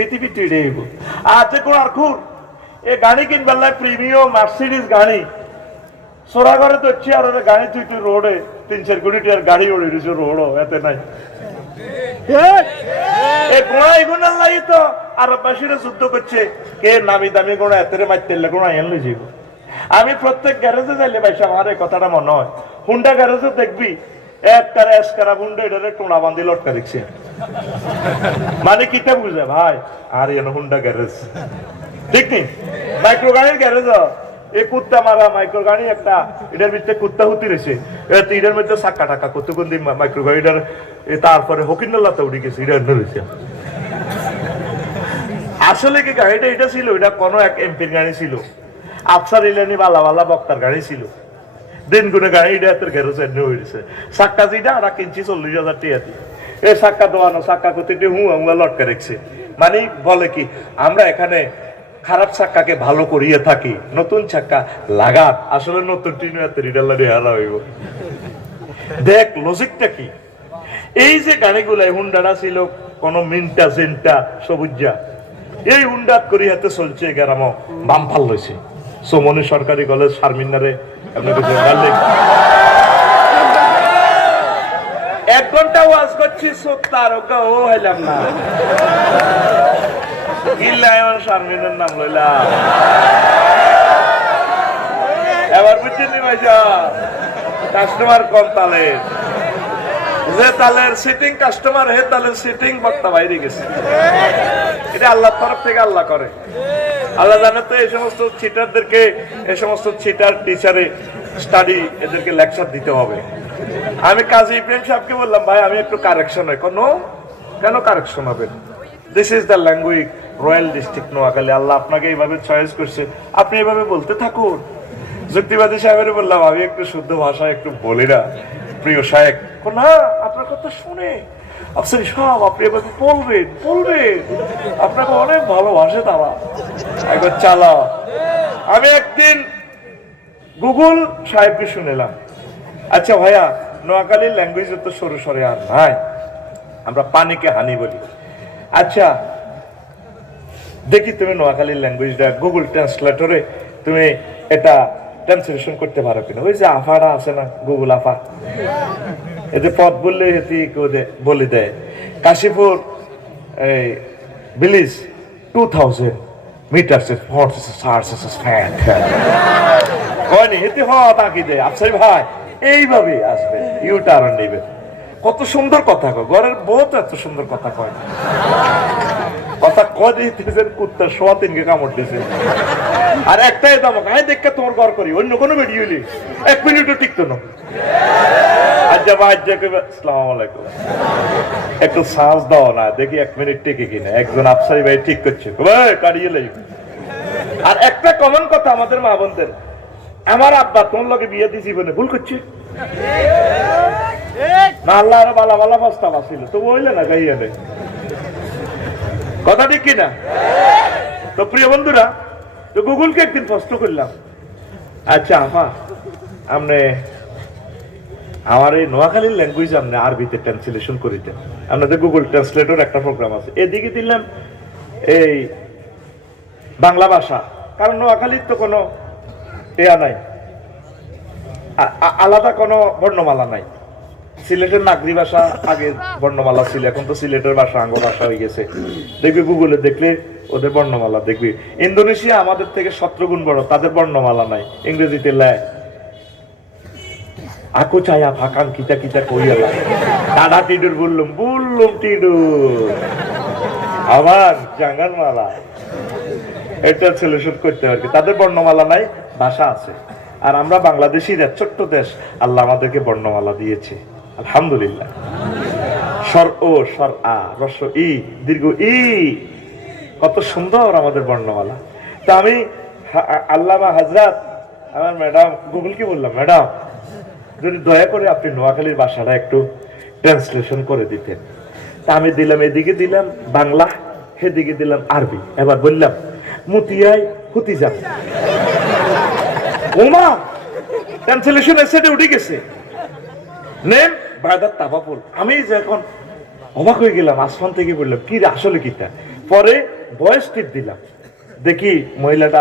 পৃথিবী টিড়ে হইব আজকে কোন আর খুর এ গাড়ি কিনবার লাই প্রিমিয়াম মার্সিডিস গাড়ি সোরা ঘরে তো হচ্ছে আর গাড়ি তুই তুই রোডে তিন চার কোটি টাকার গাড়ি ওড়ে দিছে রোডও এতে নাই। লাগি করছে নামি দামি যাইব আমি প্রত্যেক গ্যারেজে যাইলে ভাইসা আমার এই কথাটা মনে হয়। হুন্ডা গ্যারেজে দেখবি এক কারা এস কারা হুন্ডা এটারে টোনা বান্ধি লটকা দেখছে মানে কিতা বুঝে, ভাই? আর, এন হুন্ডা গ্যারেজ। ঠিক নেই মাইক্রো গাড়ির গ্যারেজ। এই কুত্তা মারা মাইক্রো গাড়ি একটা, এটার ভিতরে কুত্তা হুতি রয়েছে। এটার মধ্যে সাক্কা টাকা কত কোন দিন মাইক্রো গাড়িটার তারপরে হকিন্নাল্লাতে উঠে গেছে এটা রয়েছে। আসলে কি গাড়িটা এটা ছিল? এটা কোনো এক এমপির গাড়ি ছিল। আফসার ইলানি বালা বালা বক্তার গাড়ি ছিল। দিন গুনে গাড়ি এটা এত ঘেরো সাইড হয়েছে সাক্কা যেটা, আর কিনছি চল্লিশ হাজার টিয়া দিয়ে। এ সাক্কা দোয়ানো সাক্কা করতে হুঁ হুঁ লটকা রেখছে। মানে বলে কি, আমরা এখানে খারাপ চাক্কাকে ভালো করিয়ে থাকি, নতুন চাক্কা লাগান, আসলে নতুন টিন এত রিডাল্লারি হারা হইব। দেখ লজিকটা কি? এই যে গাড়িগুলো হুন্ডাটা ছিল, কোন মিনটা, জেনটা, সবুজা, এই হুন্ডাত করি হাতে চলছে গ্রাম বামফাল লইছে। সোমনি সরকারি কলেজ শারমিনারে আপনি কিছু বললেন এক ঘণ্টা ওয়াজ করছি সত্তার ওকে ও হইলাম না। ইল্লায়ন শারমিনের নাম লইলাম। এবার বুঝছেন কাস্টমার কম তালের যে তালের সিটিং কাস্টমার হে তালের সিটিং বক্তা বাইরে গেছে। এটা আল্লাহর তরফ থেকে আল্লাহ করে। আল্লাহ জানে তো এই সমস্ত ছিটারদেরকে এই সমস্ত ছিটার টিচারে স্টাডি এদেরকে লেকচার দিতে হবে। আমি কাজী ইব্রাহিম সাহেবকে বললাম, ভাই, আমি একটু কারেকশন হয়। কোনো কেন কারেকশন হবে? This is the language royal district Noakhali. Allah আপনাকে এইভাবে চয়েস করছে। আপনি এইভাবে বলতে থাকুন। যুক্তিবাদী সাহেবের বললাম, আমি একটু শুদ্ধ ভাষায় একটু বলি না, প্রিয় সাহেব না, আপনার কথা শুনে। আফসারি সব, আপনি এভাবে বলবেন বলবেন। আপনাকে অনেক ভালোবাসে তারা। একবার চালা। আমি একদিন গুগল সাহেবকে শুনেলাম। আচ্ছা ভাইয়া, নোয়াখালীর ল্যাঙ্গুয়েজ তো সরু সরে আর নাই। আমরা পানিকে হানি বলি। আচ্ছা দেখি তুমি নোয়াখালীর ল্যাঙ্গুয়েজটা গুগল ট্রান্সলেটরে তুমি এটা ট্রান্সলেশন করতে পারো কিনা। ওই যে আফাটা আছে না গুগল আফা? এতে পথ বললে হেতি বলে দেয়। কাশীপুর, এই বিলিজ টু থাউজেন্ড মিটার কয়নি হেতি হ তাকি দেয় আফসাই ভাই এইভাবে আসবে ইউ টার্ন নেবে। কত সুন্দর কথা কয়, ঘরের বউ তো এত সুন্দর কথা কয় না। কথা কয় দিতেছেন কুত্তা, সোয়া তিনকে কামড় দিছে আর একটাই দামক আয় দেখে তোমার ঘর করি, অন্য কোনো ভিডিও নেই। এক মিনিটও টিকতো না। আজ্জা বা আজ্জা কইবে আসসালামু আলাইকুম। একটু সাহস দাও না, দেখি এক মিনিট টিকে কিনা। একজন আফসারি ভাই ঠিক করছে। ভাই কাড়িয়ে লাগবে আর একটা কমন কথা আমাদের মা বোনদের আমার আব্বা তোর লগে বিয়ে দিয়ে জীবনে ভুল করছে। আল্লাহ আরও বালা বালা প্রস্তাব আসিল তো বইলে না গাইয়া নেই কথা ঠিক কিনা? তো প্রিয় বন্ধুরা, তো গুগলকে একদিন প্রশ্ন করলাম আচ্ছা আপা আপনি আমার এই নোয়াখালীর ল্যাঙ্গুয়েজ আপনি আরবিতে ট্রান্সলেশন করিতেন আপনাদের গুগল ট্রান্সলেটর একটা প্রোগ্রাম আছে। এদিকে দিলাম এই বাংলা ভাষা। কারণ নোয়াখালীর তো কোনো এয়া নাই। আলাদা কোনো বর্ণমালা নাই। সিলেটের নাগরি ভাষা আগে বর্ণমালা ছিল, এখন তো সিলেটের ভাষা, আঙ্গ ভাষা হয়ে গেছে। দেখবি গুগলে দেখলে ওদের বর্ণমালা দেখবি। ইন্দোনেশিয়া আমাদের থেকে সতেরো গুণ বড়, তাদের বর্ণমালা নাই, ইংরেজিতে ল্যায় আকো চায়া ফাঁকান কিতা কিতা কইয়া দাদা টিডুর বললুম বললুম টিডুর আবার জাঙ্গার মালা এটা সলিউশন করতে পারবে। তাদের বর্ণমালা নাই ভাষা আছে। আর আমরা বাংলাদেশিরা ছোট্ট দেশ, আল্লাহ আমাদেরকে বর্ণমালা দিয়েছে। আলহামদুলিল্লাহ। স্বর ও, সর আ, রস ই, দীর্ঘ ই। কত সুন্দর আমাদের বর্ণমালা। তা আমি আল্লামা হাজরাত, আমার ম্যাডাম গুগলকে বললাম? ম্যাডাম, যদি দয়া করে আপনি নোয়াখালীর ভাষাটা একটু ট্রান্সলেশন করে দিতেন। তা আমি দিলাম, এদিকে দিলাম, বাংলা, সেদিকে দিলাম, আরবি। এবার বললাম, মুতিয়াই হুতি যান ওমা ক্যান্সেলেশন এসেটে উঠে গেছে। নেম বায়দার তাবাপুর আমি যে এখন অবাক হয়ে গেলাম, আসমান থেকে বললাম কি আসলে কিটা? পরে বয়স টিপ দিলাম। দেখি মহিলাটা